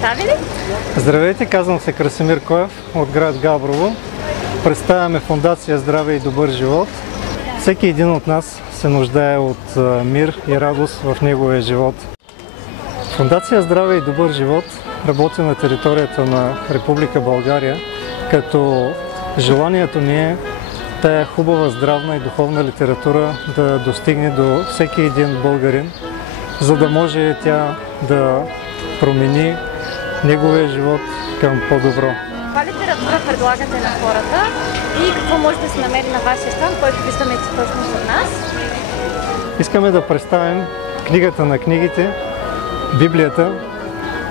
представили? Здравейте, казвам се Красимир Коев от град Габрово. Представяме Фондация Здраве и добър живот. Всеки един от нас се нуждае от мир и радост в неговия живот. Фондация Здраве и добър живот работи на територията на Република България, като желанието ни е тая хубава здравна и духовна литература да достигне до всеки един българин, за да може тя да промени неговия живот към по-добро. Каква литература предлагате на хората и какво може да се намери на вашия стан, който виждаме точно за нас? Искаме да представим книгата на книгите, Библията,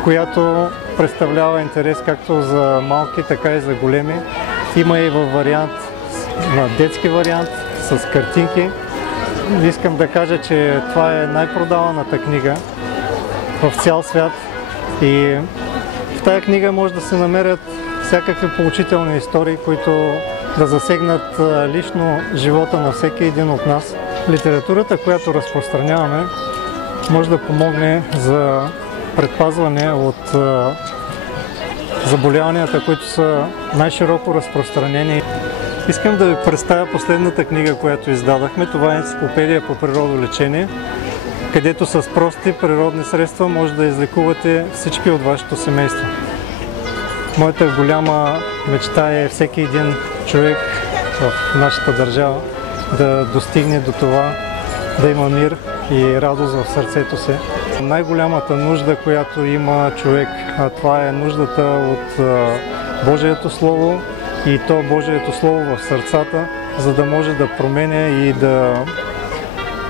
която представлява интерес както за малки, така и за големи. Има и във вариант, на детски вариант, с картинки. Искам да кажа, че това е най-продаваната книга в цял свят и в тая книга може да се намерят всякакви поучителни истории, които да засегнат лично живота на всеки един от нас. Литературата, която разпространяваме, може да помогне за предпазване от заболяванията, които са най-широко разпространени. Искам да ви представя последната книга, която издадахме. Това е енциклопедия по природолечение, където с прости природни средства може да излекувате всички от вашето семейство. Моята голяма мечта е всеки един човек в нашата държава да достигне до това да има мир и радост в сърцето си. Най-голямата нужда, която има човек, това е нуждата от Божието Слово и то Божието Слово в сърцата, за да може да променя и да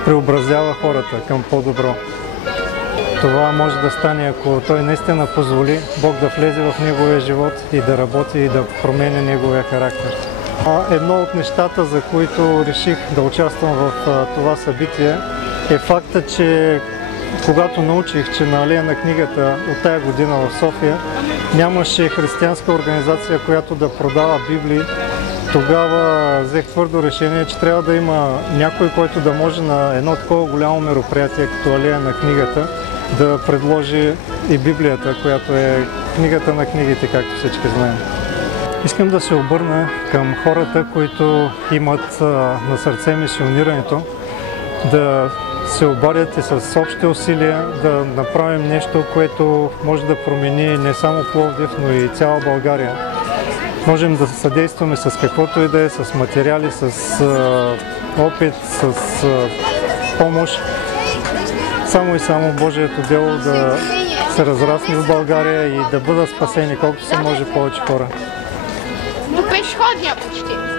преобразява хората към по-добро. Това може да стане, ако той наистина позволи Бог да влезе в неговия живот и да работи и да променя неговия характер. Едно от нещата, за които реших да участвам в това събитие, е факта, че когато научих, че на Алея на книгата от тая година в София нямаше християнска организация, която да продава Библии, тогава взех твърдо решение, че трябва да има някой, който да може на едно такова голямо мероприятие, като Алея на книгата, да предложи и Библията, която е книгата на книгите, както всички знаем. Искам да се обърна към хората, които имат на сърце мисионирането, да се обадят и с общи усилия да направим нещо, което може да промени не само Пловдив, но и цяла България. Можем да съдействаме с каквото и да е, с материали, с опит, с помощ. Само и само Божието дело да се разрасне в България и да бъдат спасени колкото се може повече хора. До пешеходния почти.